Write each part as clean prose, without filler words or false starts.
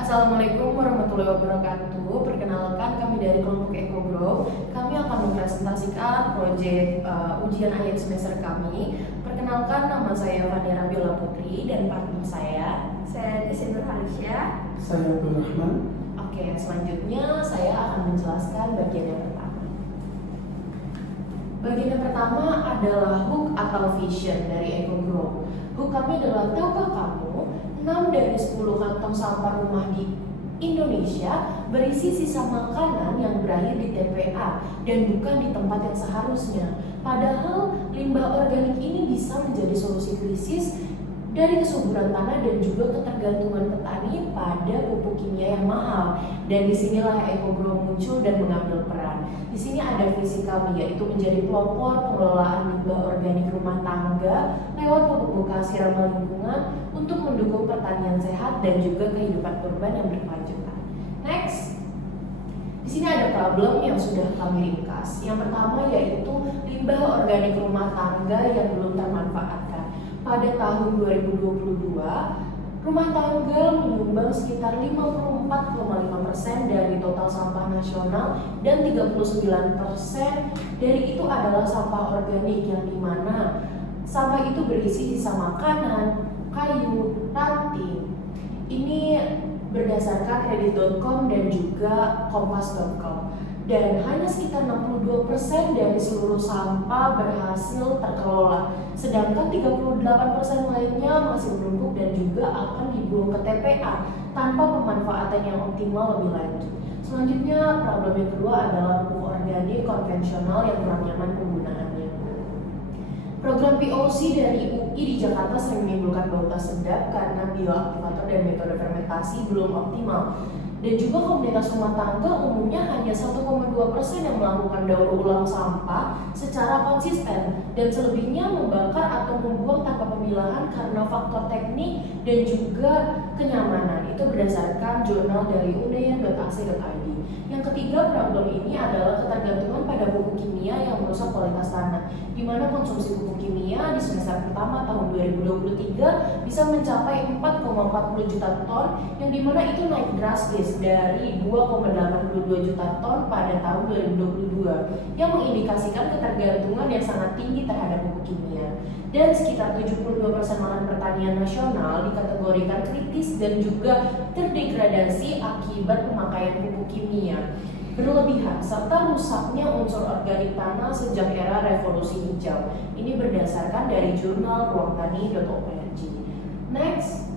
Assalamualaikum warahmatullahi wabarakatuh. Perkenalkan, kami dari kelompok EcoGrow. Kami akan mempresentasikan proyek ujian akhir semester kami. Perkenalkan, nama saya Fadera Bila Putri dan partner saya Desi Nurhalisya. Saya Abdul Rahman. Oke, selanjutnya saya akan menjelaskan bagian yang pertama. Bagian yang pertama adalah hook atau vision dari EcoGrow. Hook kami adalah, tahukah kamu 6 dari 10 kantong sampah rumah di Indonesia berisi sisa makanan yang berakhir di TPA dan bukan di tempat yang seharusnya. Padahal limbah organik ini bisa menjadi solusi krisis dari kesuburan tanah dan juga ketergantungan petani pada pupuk kimia yang mahal. Dan disinilah EcoGrow muncul dan mengambil peran. Di sini ada visi kami, yaitu menjadi pelopor pengelolaan limbah organik rumah tangga lewat pupuk ramah lingkungan untuk mendukung pertanian sehat dan juga kehidupan urban yang berkelanjutan. Next. Di sini ada problem yang sudah kami ringkas. Yang pertama yaitu limbah organik rumah tangga yang belum termanfaatkan. Pada tahun 2022, rumah tangga menyumbang sekitar 54,5% dari total sampah nasional dan 39% dari itu adalah sampah organik, yang dimana sampah itu berisi sisa makanan, kayu, ranting. Ini berdasarkan kredit.com dan juga kompas.com. Dan hanya sekitar 62% dari seluruh sampah berhasil terkelola, sedangkan 38% lainnya masih menumpuk dan juga akan dibuang ke TPA tanpa pemanfaatan yang optimal lebih lanjut. Selanjutnya, problem yang kedua adalah pupuk organik konvensional yang kurang nyaman penggunaannya. Program POC dari UI di Jakarta sering menimbulkan bau tak sedap karena bioaktivator dan metode fermentasi belum optimal. Dan juga komunitas rumah tangga umumnya hanya 1,2% yang melakukan daur ulang sampah secara konsisten, dan selebihnya membakar atau membuang tanpa pemilahan karena faktor teknik dan juga kenyamanan. Itu berdasarkan jurnal dari unair.ac.id. Yang ketiga, problem ini adalah ketergantungan pada pupuk kimia yang merusak kualitas tanah, di mana konsumsi pupuk kimia di semester pertama tahun 2023 bisa mencapai 4,40 juta ton, yang dimana itu naik drastis dari 2,82 juta ton pada tahun 2022, yang mengindikasikan ketergantungan yang sangat tinggi terhadap pupuk kimia. Dan sekitar 72% lahan pertanian nasional dikategorikan kritis dan juga terdegradasi akibat pemakaian pupuk kimia berlebihan serta rusaknya unsur organik tanah sejak era revolusi hijau. Ini berdasarkan dari jurnal ruangtani.org. Next.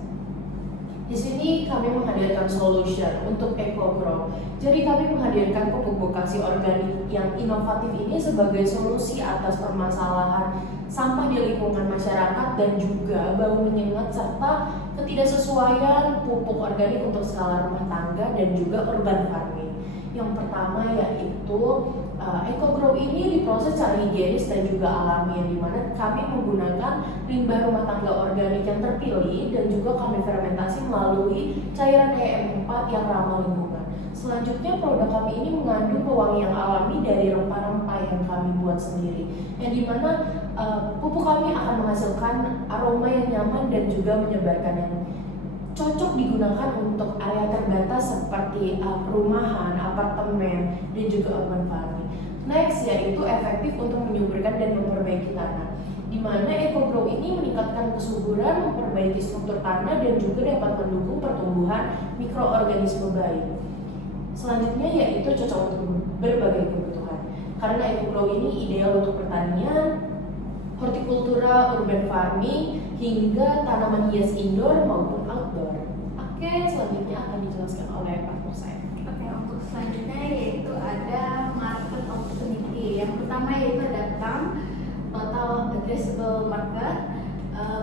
Di sini kami menghadirkan solution untuk EcoGrow. Jadi kami menghadirkan pupuk bekasi organik yang inovatif ini sebagai solusi atas permasalahan sampah di lingkungan masyarakat dan juga bau menyengat serta ketidaksesuaian pupuk organik untuk skala rumah tangga dan juga urban farming. Yang pertama yaitu EcoGrow ini diproses secara higienis dan juga alami, yang dimana kami menggunakan limbah rumah tangga organik yang terpilih dan juga kami fermentasi melalui cairan EM4 yang ramah lingkungan. Selanjutnya, produk kami ini mengandung pewangian alami dari rempah-rempah yang kami buat sendiri, yang dimana pupuk kami akan menghasilkan aroma yang nyaman dan juga menyebarkan yang cocok digunakan untuk area terbatas seperti perumahan, apartemen, dan juga urban farming. Next, yaitu efektif untuk menyuburkan dan memperbaiki tanah, di mana EcoGrow ini meningkatkan kesuburan, memperbaiki struktur tanah, dan juga dapat mendukung pertumbuhan mikroorganisme baik. Selanjutnya yaitu cocok untuk berbagai kebutuhan, karena EcoGrow ini ideal untuk pertanian, hortikultura, urban farming, hingga tanaman hias indoor maupun outdoor. Oke, selanjutnya akan dijelaskan oleh partner saya. Oke, untuk selanjutnya yaitu ada market opportunity. Yang pertama yaitu datang total addressable market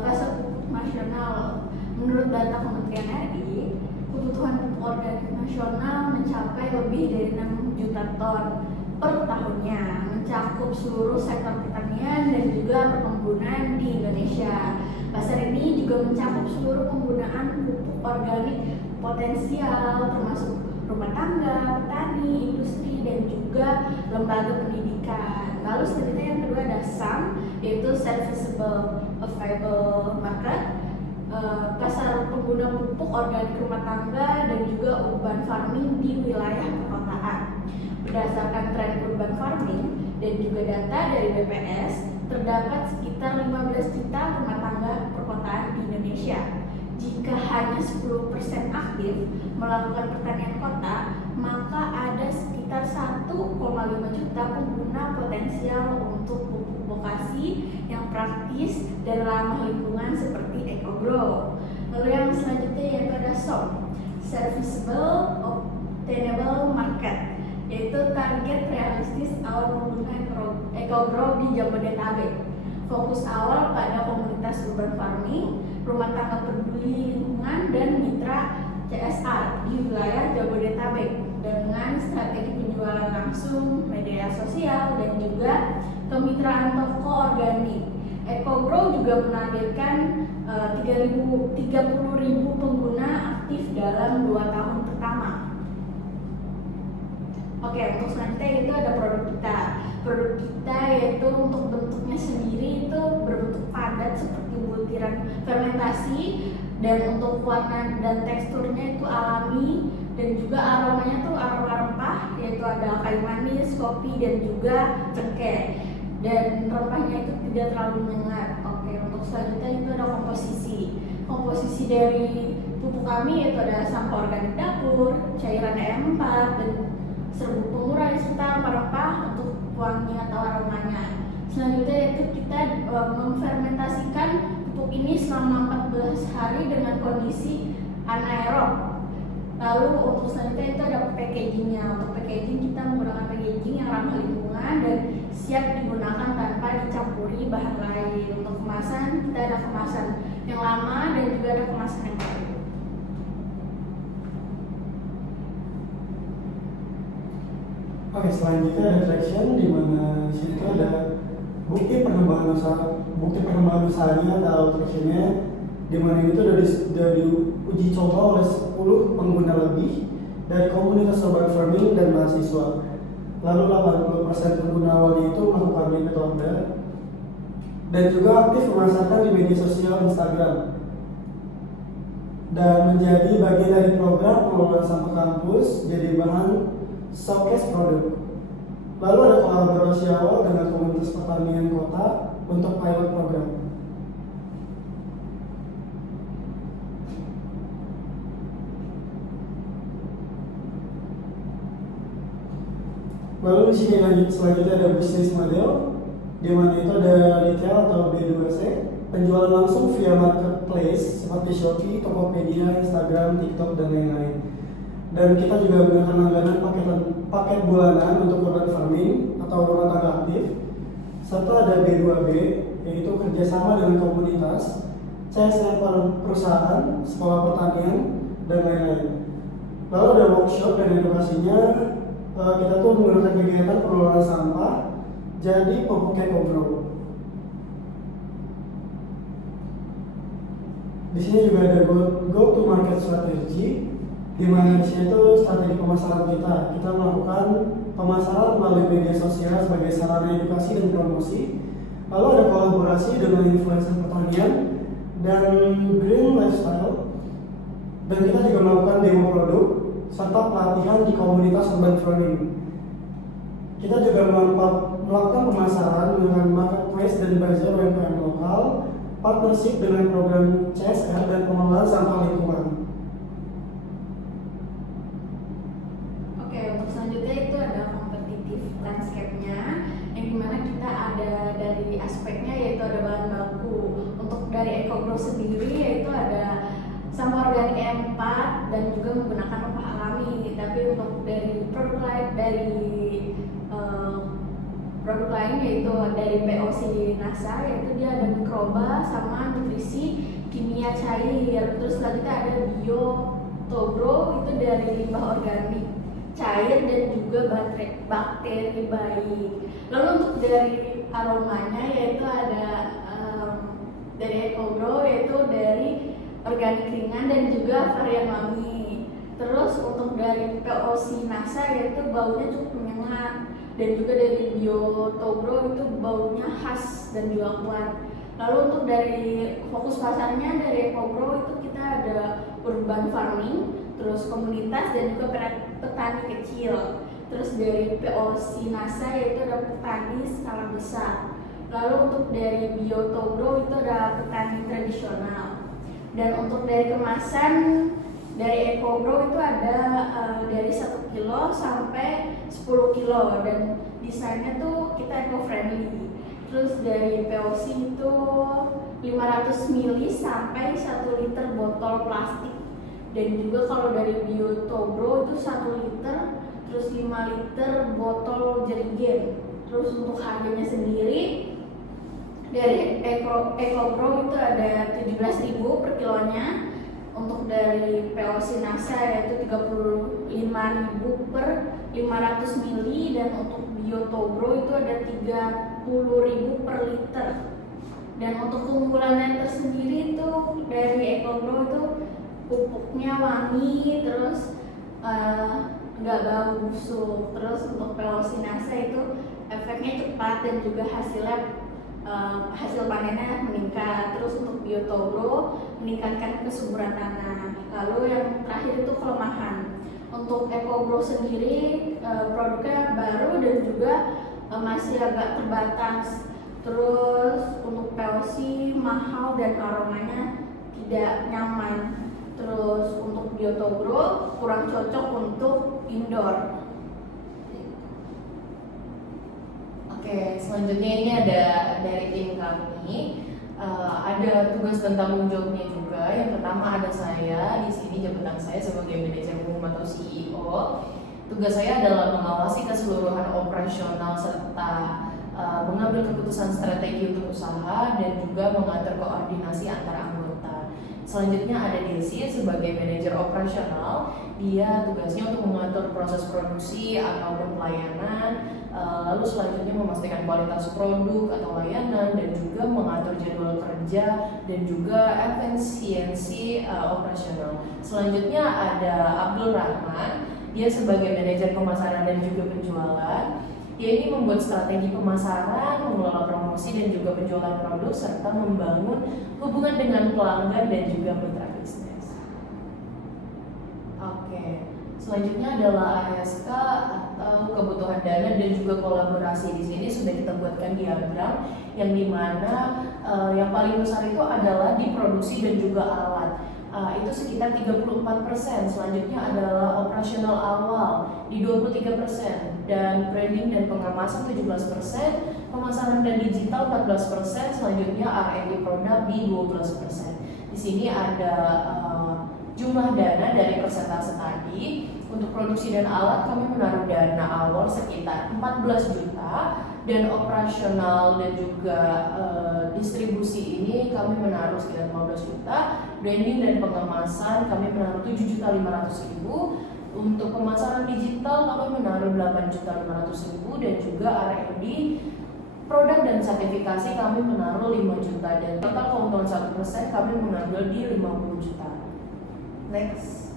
pasar pupuk nasional. Menurut data Kementerian RI, kebutuhan pupuk organik nasional mencapai lebih dari 6 juta ton per tahunnya, mencakup seluruh sektor pertanian dan juga perkebunan di Indonesia. Pasar ini juga mencakup seluruh penggunaan pupuk organik potensial, termasuk rumah tangga, petani, industri, dan juga lembaga pendidikan. Lalu selanjutnya yang kedua ada SAM, yaitu Serviceable Available Market. Pasar pengguna pupuk organik rumah tangga dan juga farming di wilayah perkotaan. Berdasarkan tren urban farming dan juga data dari BPS, terdapat sekitar 15 juta rumah tangga perkotaan di Indonesia. Jika hanya 10% aktif melakukan pertanian kota, maka ada sekitar 1,5 juta pengguna potensial untuk pupuk vokasi yang praktis dan ramah lingkungan seperti EcoGrow. Lalu yang selanjutnya yaitu ada SOM, Serviceable Obtainable Market, yaitu target realistis awal pengguna EcoGrow di Jabodetabek. Fokus awal pada komunitas urban farming, rumah tangga peduli lingkungan, dan mitra CSR di wilayah Jabodetabek dengan strategi penjualan langsung, media sosial, dan juga kemitraan toko organik. EcoGrow juga menargetkan 30.000 pengguna aktif dalam 2 tahun pertama. Oke, untuk selanjutnya itu ada produk kita. Produk kita yaitu untuk bentuknya sendiri itu berbentuk padat seperti butiran fermentasi, dan untuk warna dan teksturnya itu alami, dan juga aromanya tuh aroma rempah, yaitu ada kayu manis, kopi, dan juga cengkeh. Dan rempahnya itu tidak terlalu menyengat. Oke, untuk selanjutnya itu ada komposisi. Komposisi dari pupuk kami yaitu ada sampah organik dapur, cairan E4, dan serbuk pengurai serta rempah untuk wangi atau aromanya. Selanjutnya itu kita memfermentasikan pupuk ini selama 14 hari dengan kondisi anaerob. Lalu untuk selanjutnya itu ada packagingnya. Untuk packaging kita menggunakan packaging yang ramah lingkungan dan siap digunakan tanpa dicampuri bahan lain. Untuk kemasan kita ada kemasan yang lama dan juga ada kemasan yang baru. Oke, selanjutnya ada traction, di mana di situ ada bukti perkembangan usahanya atau tractionnya, di mana itu sudah diuji coba oleh 10 pengguna lebih dari komunitas urban farming dan mahasiswa. Lalu 80% pengguna awalnya itu melakukan repeat order dan juga aktif memasarkan di media sosial Instagram dan menjadi bagian dari program pengelolaan sampah kampus jadi bahan showcase produk. Lalu ada kolaborasi awal dengan komunitas pertanian kota untuk pilot program. Lalu di sini selanjutnya ada bisnis model, di mana itu ada retail atau B2C, penjualan langsung via marketplace seperti Shopee, Tokopedia, Instagram, TikTok, dan lain-lain. Dan kita juga menggunakan langganan paket bulanan untuk urban farming atau rumah tangga aktif, serta ada B2B, yaitu kerjasama dengan komunitas, CSR perusahaan, sekolah pertanian, dan lain-lain. Lalu ada workshop dan edukasinya, kita tuh menggunakan kegiatan pengelolaan sampah jadi pupuk EcoGrow. Di sini juga ada go to market strategy, di mana di sini tuh strategi pemasaran kita melakukan pemasaran melalui media sosial sebagai sarana edukasi dan promosi. Lalu ada kolaborasi dengan influencer pertanian dan green lifestyle, dan kita juga melakukan demo produk serta pelatihan di komunitas urban farming. Kita juga melakukan pemasaran dengan marketplace dan bazar UMKM lokal, partnership dengan program CSR dan pengelolaan sampah lingkungan. Oke, untuk selanjutnya itu ada competitive landscape-nya, yang dimana kita ada dari aspeknya yaitu ada bahan baku. Untuk dari EcoGrow sendiri yaitu ada sampah organik E4 dan juga menggunakan rempah alami. Tapi untuk dari produk lain yaitu dari POC NASA, yaitu dia ada mikroba sama nutrisi kimia cair. Terus selanjutnya ada BioToGrow, itu dari limbah organik cair dan juga bakteri baik. Lalu untuk dari aromanya yaitu ada dari EcoGrow, yaitu dari organik ringan dan juga varian wangi. Terus untuk dari POC NASA yaitu baunya cukup menyengat, dan juga dari BioToGrow itu baunya khas dan juga kuat. Lalu untuk dari fokus pasarnya dari EcoGrow itu kita ada urban farming, terus komunitas dan juga petani kecil. Terus dari POC NASA yaitu ada petani skala besar. Lalu untuk dari Biotogro itu ada petani tradisional. Dan untuk dari kemasan dari EcoGrow itu ada dari 1 kilo sampai 10 kilo dan desainnya tuh kita eco friendly. Terus dari POC itu 500 ml sampai 1 liter botol plastik. Dan juga kalau dari Biotogro itu 1 liter terus 5 liter botol jerigen. Terus untuk harganya sendiri dari EcoGrow itu ada 17.000 per kilonya. Untuk dari POC NASA yaitu 35.000 per 500 ml dan untuk Biotogro itu ada 30.000 per liter. Dan untuk keunggulannya tersendiri itu dari EcoGrow itu pupuknya wangi, terus nggak bau busuk. Terus untuk POC NASA itu efeknya cepat dan juga hasil panennya meningkat. Terus untuk Biotogro meningkatkan kesuburan tanah. Lalu yang terakhir itu kelemahan. Untuk EcoGrow sendiri produknya baru dan juga masih agak terbatas. Terus untuk POC mahal dan aromanya tidak nyaman. Terus untuk Biotogro kurang cocok untuk indoor. Oke, selanjutnya ini ada dari tim kami. Ada tugas dan tanggung jawabnya juga. Yang pertama ada saya di sini, jabatan saya sebagai manajer umum atau CEO. Tugas saya adalah mengawasi keseluruhan operasional serta mengambil keputusan strategi untuk usaha dan juga mengatur koordinasi antara anggota. Selanjutnya ada Desi sebagai manajer operasional. Dia tugasnya untuk mengatur proses produksi ataupun pelayanan. Lalu selanjutnya memastikan kualitas produk atau layanan dan juga mengatur jadwal kerja dan juga efisiensi operasional. Selanjutnya ada Abdul Rahman, dia sebagai manajer pemasaran dan juga penjualan. Dia ini membuat strategi pemasaran, mengelola promosi dan juga penjualan produk serta membangun hubungan dengan pelanggan dan juga mitra bisnis. Oke. Selanjutnya adalah ASK atau kebutuhan dana dan juga kolaborasi. Di sini sudah kita buatkan diagram yang dimana yang paling besar itu adalah di produksi dan juga alat. Itu sekitar 34%. Selanjutnya adalah operasional awal di 23% dan branding dan pengemasan 17%, pemasaran dan digital 14%. Selanjutnya R&D produk di 12%. Di sini ada jumlah dana dari persentase tadi. Untuk produksi dan alat kami menaruh dana awal sekitar 14 juta dan operasional dan juga distribusi ini kami menaruh sekitar 15 juta. Branding dan pengemasan kami menaruh 7.500.000. Untuk pemasaran digital kami menaruh 8.500.000 dan juga R&D produk dan sertifikasi kami menaruh 5 juta dan total keuntungan 1% kami mengambil di 50 juta. Next.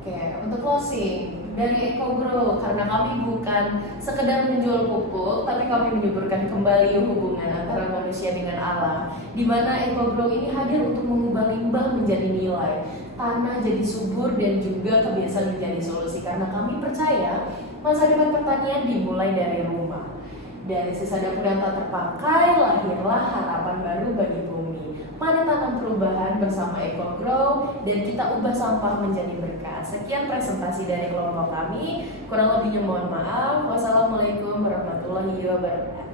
Oke, untuk closing dari EcoGrow, karena kami bukan sekedar menjual pupuk, tapi kami menyuburkan kembali hubungan antara manusia dengan alam, di mana EcoGrow ini hadir untuk mengubah limbah menjadi nilai, tanah jadi subur dan juga kebiasaan menjadi solusi. Karena kami percaya masa depan pertanian dimulai dari rumah. Dari sisa dapur yang tak terpakai, lahirlah harapan baru bagi bumi. Mari tanam perubahan bersama EcoGrow dan kita ubah sampah menjadi berkah. Sekian presentasi dari kelompok kami. Kurang lebihnya mohon maaf. Wassalamualaikum warahmatullahi wabarakatuh.